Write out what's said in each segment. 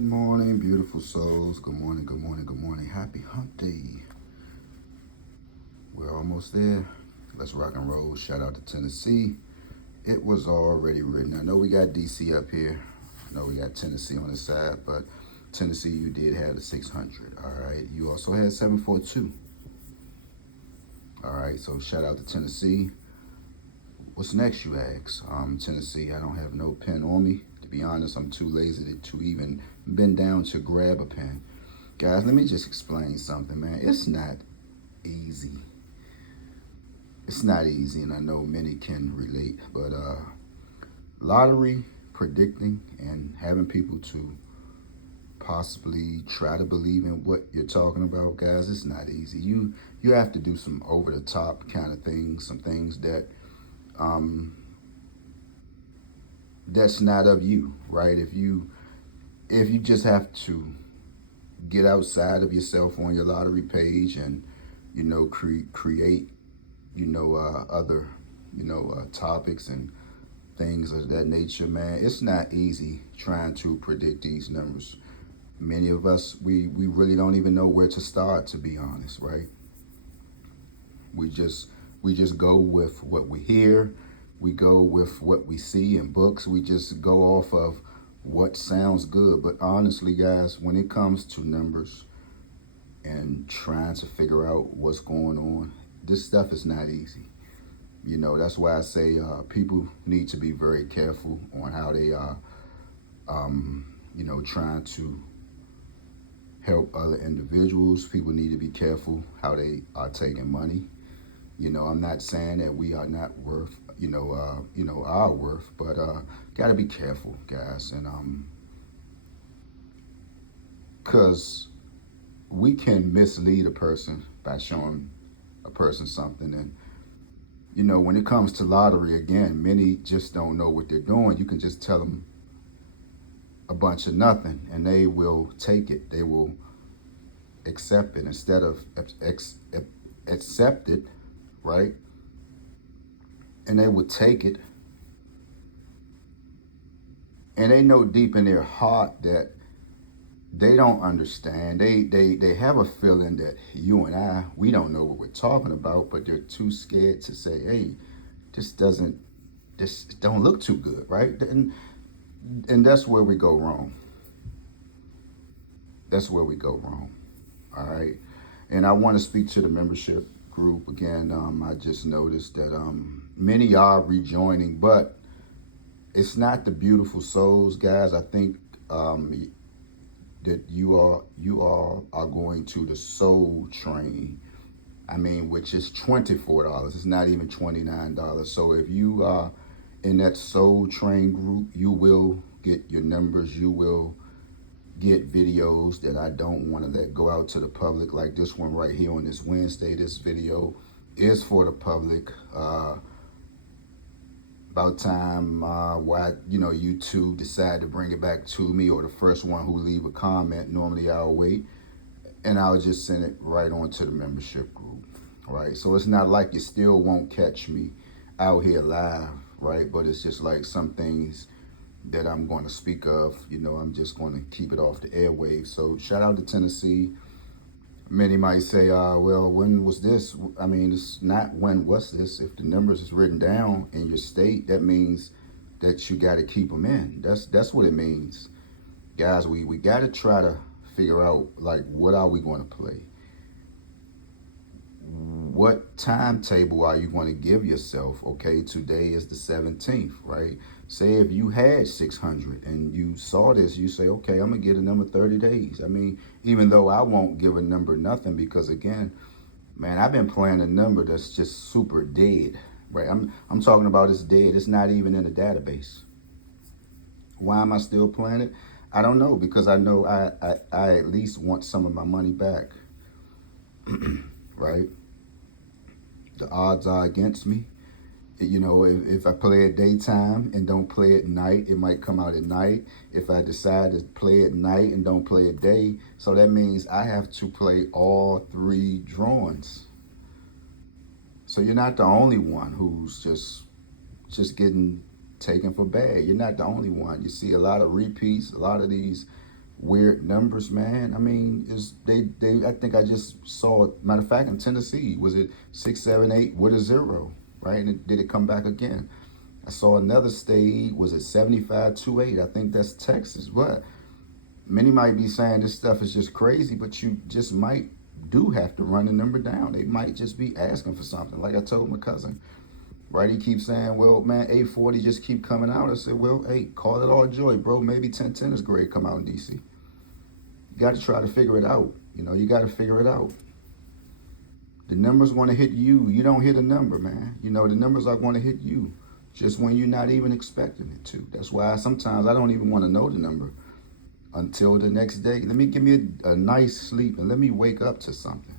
Good morning, beautiful souls. Good morning, good morning, good morning. Happy hump day. We're almost there. Let's rock and roll. Shout out to Tennessee. It was already written. I know we got DC up here. I know we got Tennessee on the side, but Tennessee, you did have the 600. All right. You also had 742. All right. So shout out to Tennessee. What's next, you ask? Tennessee, I don't have no pen on me. To be honest, I'm too lazy to even bend down to grab a pen. Guys, let me just explain something, man. It's not easy. It's not easy, and I know many can relate, but lottery predicting and having people to possibly try to believe in what you're talking about, guys, it's not easy. You have to do some over the top kind of things, some things that that's not of you, right? If you just have to get outside of yourself on your lottery page and create other topics and things of that nature, man, it's not easy trying to predict these numbers. Many of us, we really don't even know where to start, to be honest, right? We just go with what we hear. We go with what we see in books. We just go off of what sounds good. But honestly, guys, when it comes to numbers and trying to figure out what's going on, this stuff is not easy. That's why I say people need to be very careful on how they are, trying to help other individuals. People need to be careful how they are taking money. I'm not saying that we are not worth, our worth, but gotta be careful, guys, and cause we can mislead a person by showing a person something, and when it comes to lottery, again, many just don't know what they're doing. You can just tell them a bunch of nothing, and they will take it. They will accept it instead of accept it, right? And they would take it, and they know deep in their heart that they don't understand. They have a feeling that you and we don't know what we're talking about, but they're too scared to say, hey, this don't look too good, right? And that's where we go wrong. That's where we go wrong. All right. And I want to speak to the membership group again. I just noticed that many are rejoining, but it's not the beautiful souls, guys. I think that you all are going to the Soul Train. I mean, which is $24. It's not even $29. So if you are in that Soul Train group, you will get your numbers. You will get videos that I don't want to let go out to the public, like this one right here on this Wednesday. This video is for the public. About time why YouTube decided to bring it back to me, or the first one who leave a comment. Normally I'll wait and I'll just send it right on to the membership group, right? So it's not like you still won't catch me out here live, right? But it's just like some things that I'm going to speak of, I'm just going to keep it off the airwaves. So shout out to Tennessee. Many might say, well, when was this? I mean, it's not when was this. If the numbers is written down in your state, that means that you got to keep them in. That's what it means. Guys, we got to try to figure out, like, what are we going to play? What timetable are you going to give yourself? Okay, today is the 17th, right? Say if you had 600 and you saw this, you say, okay, I'm going to get a number 30 days. I mean, even though I won't give a number nothing, because again, man, I've been playing a number that's just super dead, right? I'm talking about it's dead. It's not even in the database. Why am I still playing it? I don't know, because I know I at least want some of my money back, right? The odds are against me. If I play it daytime and don't play it night, it might come out at night. If I decide to play it night and don't play it day, so that means I have to play all 3 drawings. So you're not the only one who's just getting taken for bad. You're not the only one. You see a lot of repeats, a lot of these weird numbers, man. I mean, is they I think I just saw it. Matter of fact, in Tennessee, was it 678 with a zero, right? And did it come back again? I saw another state, was it 7528? I think that's Texas. But many might be saying this stuff is just crazy, but you just might do have to run the number down. They might just be asking for something. Like I told my cousin, right? He keeps saying, well, man, 840 just keep coming out. I said, well, hey, call it all joy, bro. Maybe 1010 is great come out in DC. You got to try to figure it out. You know, you got to figure it out. The numbers want to hit you. You don't hit a number, man. You know, the numbers are going to hit you just when you're not even expecting it to. That's why sometimes I don't even want to know the number until the next day. Let me give me a nice sleep and let me wake up to something.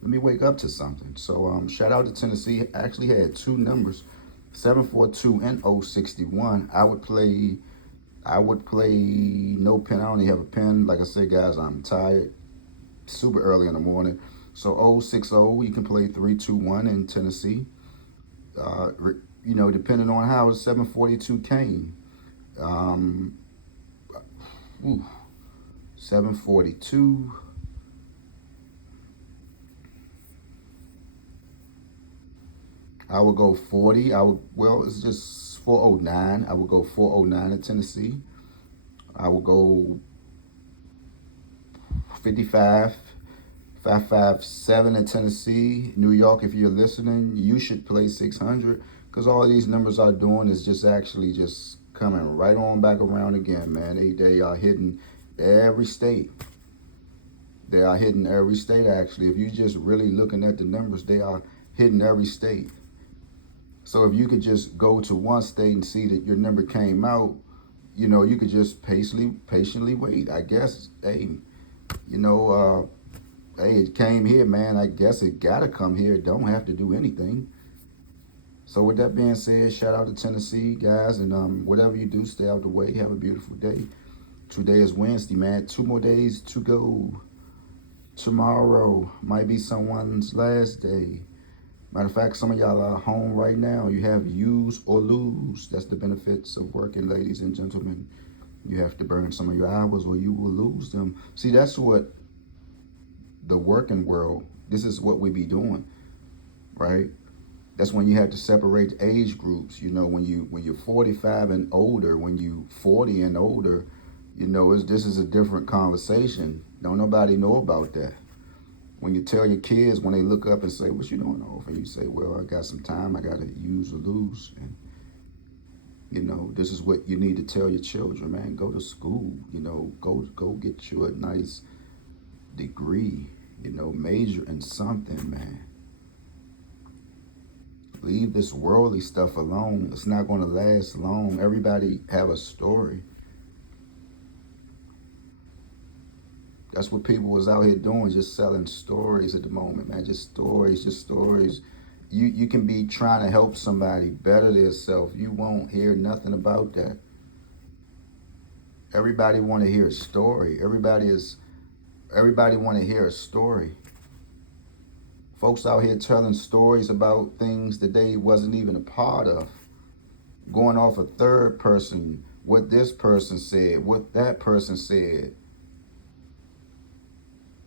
Let me wake up to something. So shout out to Tennessee. Actually had two numbers, 742 and 061. I would play no pen. I don't even have a pen. Like I said, guys, I'm tired. Super early in the morning. So 060, you can play 321 in Tennessee. You know, depending on how 742 came. 742. I would go 40. Well, it's just 409. I would go 409 in Tennessee. I would go 55, 557 in Tennessee. New York, if you're listening, you should play 600 because all these numbers are doing is just actually just coming right on back around again, man. They are hitting every state. They are hitting every state, actually. If you're just really looking at the numbers, they are hitting every state. So if you could just go to one state and see that your number came out, you know, you could just patiently wait. I guess, hey, you know, hey, it came here, man. I guess it gotta come here. It don't have to do anything. So with that being said, shout out to Tennessee, guys, and whatever you do, stay out the way. Have a beautiful day. Today is Wednesday, man. 2 more days to go. Tomorrow might be someone's last day. Matter of fact, some of y'all are home right now. You have use or lose. That's the benefits of working, ladies and gentlemen. You have to burn some of your hours or you will lose them. See, that's what the working world, this is what we be doing, right? That's when you have to separate age groups. You know, when you're 45 and older, when you 40 and older, you know, this is a different conversation. Don't nobody know about that. When you tell your kids, when they look up and say, what you doing off? And you say, well, I got some time. I got to use or lose. And, you know, this is what you need to tell your children, man. Go to school, you know, go get you a nice degree, you know, major in something, man. Leave this worldly stuff alone. It's not going to last long. Everybody have a story. That's what people was out here doing, just selling stories at the moment, man. Just stories. You can be trying to help somebody better themselves. You won't hear nothing about that. Everybody want to hear a story. Everybody want to hear a story. Folks out here telling stories about things that they wasn't even a part of. Going off a third person, what this person said, what that person said.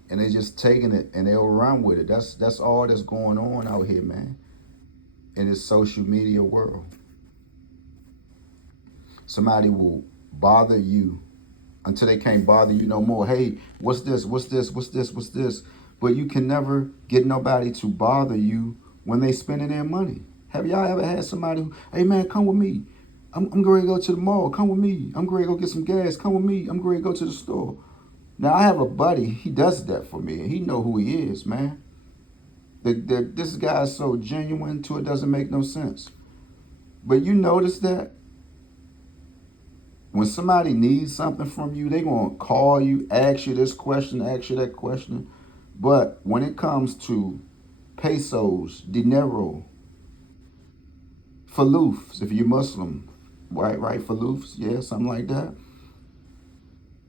And they just taking it and they'll run with it. That's all that's going on out here, man. In this social media world. Somebody will bother you until they can't bother you no more. Hey, what's this? But you can never get nobody to bother you when they spending their money. Have y'all ever had somebody who, hey man, come with me. I'm going to go to the mall. Come with me. I'm going to go get some gas. Come with me. I'm going to go to the store. Now, I have a buddy, he does that for me, and he know who he is, man. This guy is so genuine to it doesn't make no sense. But you notice that when somebody needs something from you, they going to call you, ask you this question, ask you that question. But when it comes to pesos, dinero, faloofs, if you're Muslim, right, faloofs, yeah, something like that.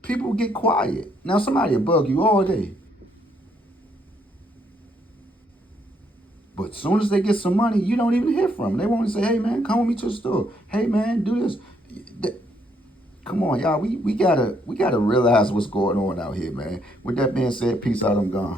People get quiet. Now somebody will bug you all day. But as soon as they get some money, you don't even hear from them. They won't say, hey man, come with me to the store. Hey man, do this. Come on, y'all. We gotta realize what's going on out here, man. With that being said, peace out. I'm gone.